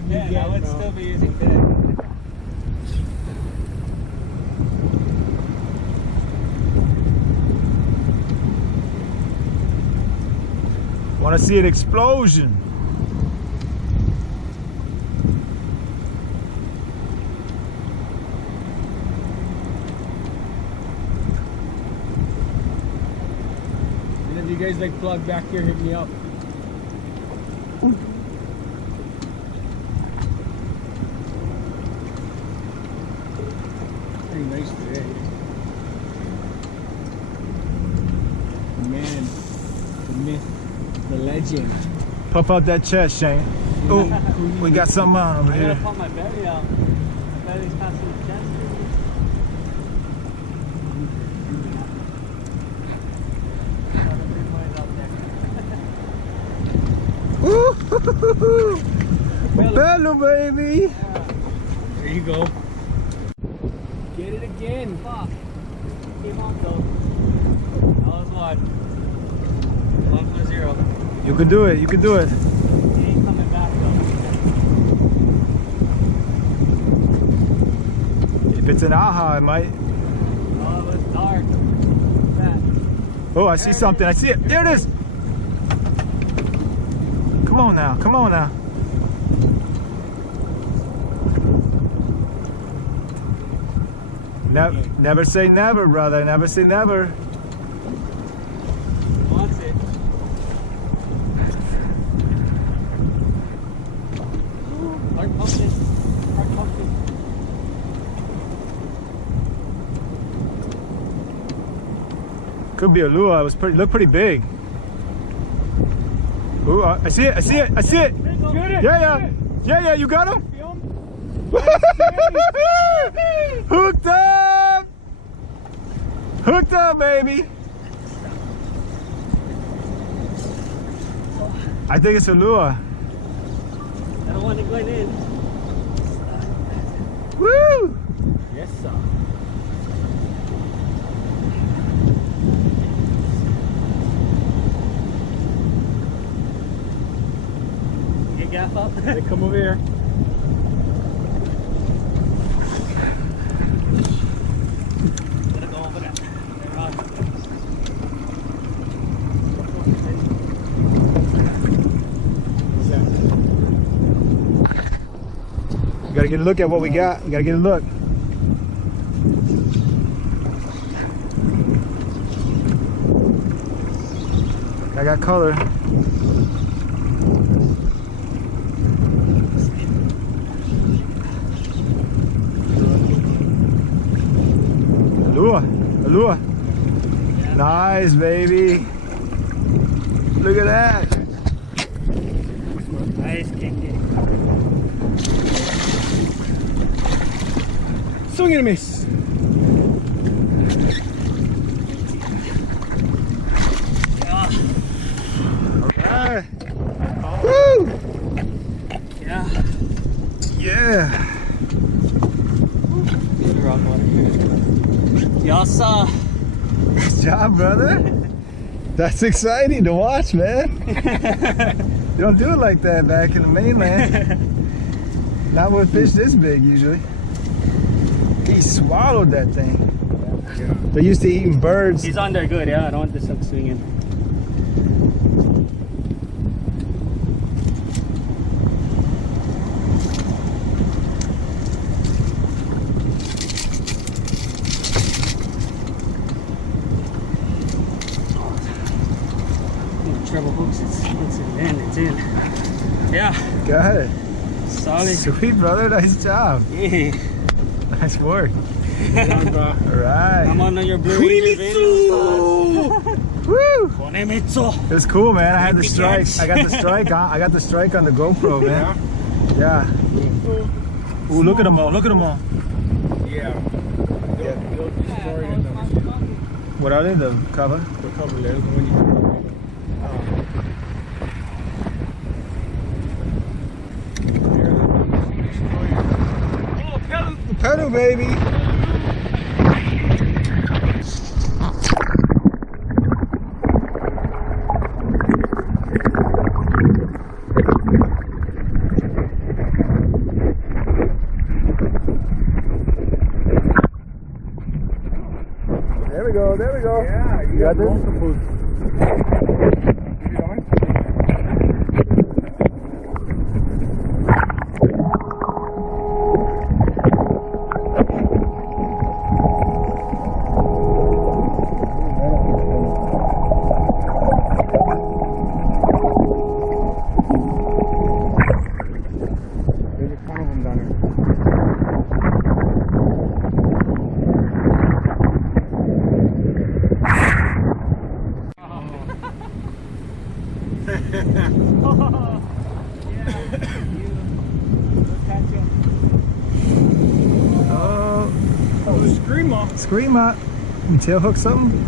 bib you get, I would bro. still be using pin. Want to see an explosion? And if you guys like plug back here, hit me up. Pretty nice today. Man, the myth, the legend. Puff out that chest, Shane. Oh, we got something on over I here. gotta pump my belly out. My belly's constantly chest. Bello, baby. There you go. Get it again. Fuck. Came on though. That was one. 1-0. You can do it. You can do it. He ain't coming back though. If it's an aha, it might. Oh, it was dark. That. Oh, I see something. I see it. There it is. Come on now. Come on now. Never say never, brother. Never say never. Wants it. Hard pumping. Hard pumping. Could be a lure. It was pretty. Looked pretty big. Ooh, I see it. I see it. I see it. Yeah. You got him. Hooked up! Hooked up, baby! I think it's a lure. I don't want to go in. Woo! Yes, sir. Get gaff up. They come over here. Gotta go over there. They're on. What's that? You gotta get a look at what we got. You gotta get a look. I got color. Lure. Nice, baby. Look at that. Nice kick. Swing and a miss. Alright. Woo! Yeah. Yeah. Y'all saw. Good job, brother. That's exciting to watch, man. You don't do it like that back in the mainland. Not with fish this big, usually. He swallowed that thing. They're used to eating birds. He's on there good, yeah. I don't want this up swinging. Treble hooks, it's in, it's in. Yeah. Got it. Solid. Sweet, brother. Nice job. Yeah. Nice work. All right. I'm on your Blue Ranger video. Woo! Konemitsu. It was cool, man. I had the strike. I got the strike on. I got the strike on the GoPro, man. Yeah. Ooh, look at them all. Look at them all. Yeah. They'll destroy it. What are they? The cover? The cover letters when you Pedal, baby. we go. There we go. Yeah, you got got this? multiple. Keep it going. There's a ton of them down here. Oh, Oh, screamer. screamer. You tail hook something?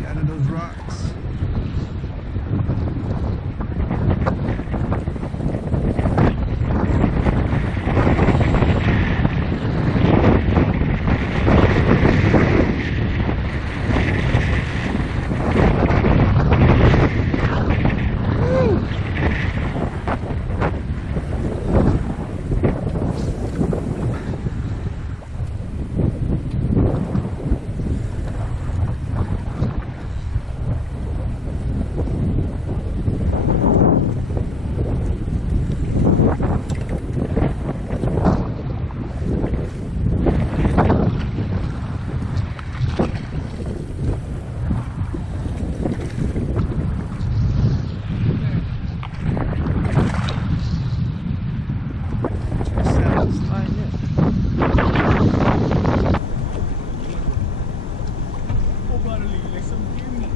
Get out of those rocks.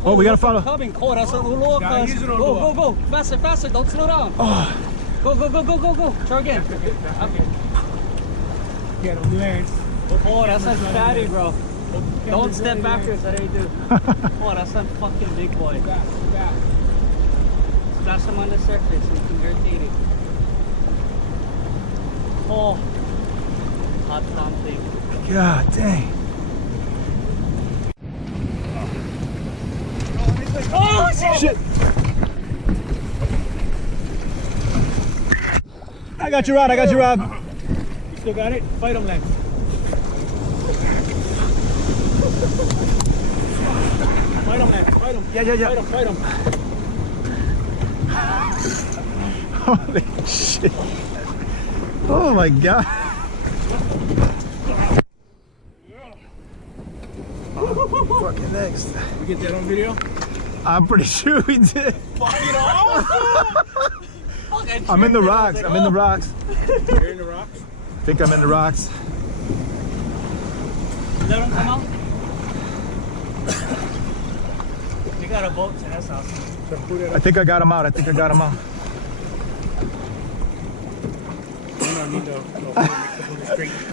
Oh, we gotta follow. Coming, cold. That's a little Yeah, he's Go, gonna go, go. Faster, faster. Don't slow down. Oh, Go, go, go, go, go, go. Try again. Okay. Get him, Lance. Oh, that's a fatty, bro. Don't step backwards. That ain't do. Oh, that's a fucking big boy. Back, back. Splash him on the surface so you can rotate it. Oh, hot something. God dang. Oh, shit. Shit. I got you, Rod. I got you, Rod. You still got it? Fight him, Lance. Fight him, Lance. Fight him. Yeah. Fight him, fight him. Holy shit. Oh my God. Fucking next. We get that on video? I'm pretty sure we did. Fucking awesome! I'm in the rocks. I'm in the rocks. You're in the rocks? I think I'm in the rocks. Let him come out. We got a boat, so that's awesome. I think I got him out. I think I got him out.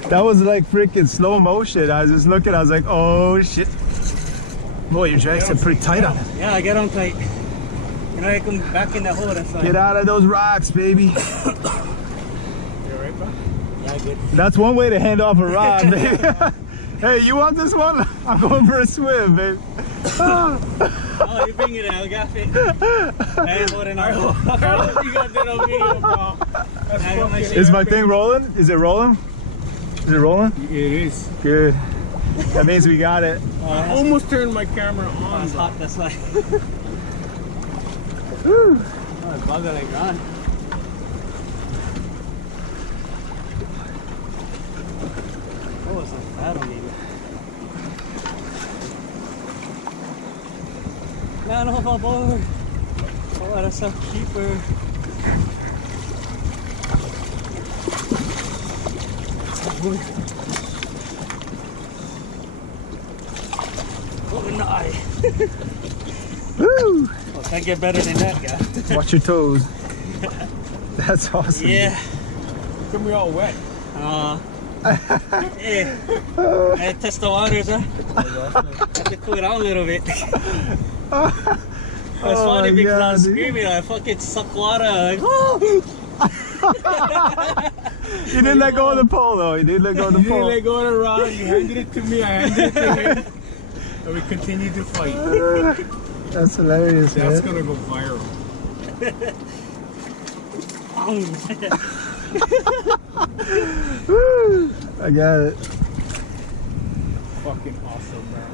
That was like freaking slow motion. I was just looking. I was like, oh shit. Boy, your drags are pretty tight on it. Yeah, I get on tight. You know, I come back in the hole. That's Get out of those rocks, baby. You alright, bro? Yeah, good. That's one way to hand off a rod, baby. Hey, you want this one? I'm going for a swim, baby. Oh, you bring it out, got it. I ain't holding on. I hope you got that on video, bro. That's fucking Is my thing rolling? Is it rolling? Is it rolling? It is. Good. That means we got it. I almost turned my camera on. It's hot, that's why. Woo. Oh, it's bugger like gone. Oh, it's a fat on me. Man overboard. Oh, that's a keeper. Oh, no. Woo. Oh, can't get better than that, guy. Watch your toes. That's awesome. Yeah. Come we all wet. Yeah. I test the waters, huh? Have to cool it out a little bit. It's funny my because I was God, dude. screaming, I fucking suck water. Like, oh! You didn't let go of the pole, though. You didn't let go of the You didn't pole. let go of the rod. You handed it to me. I handed it to him. And we continued to fight. That's hilarious, That's man. gonna go viral. Woo! I got it. Fucking awesome, man.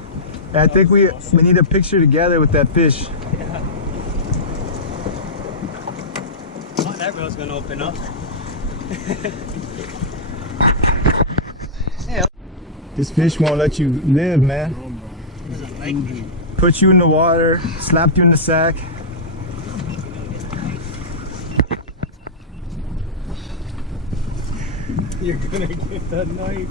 I think we need a picture together with that fish. Yeah. Oh, that rail's gonna open up. Yeah. This fish won't let you live, man. Doesn't like me. Put you in the water, slapped you in the sack. You're gonna get that knife.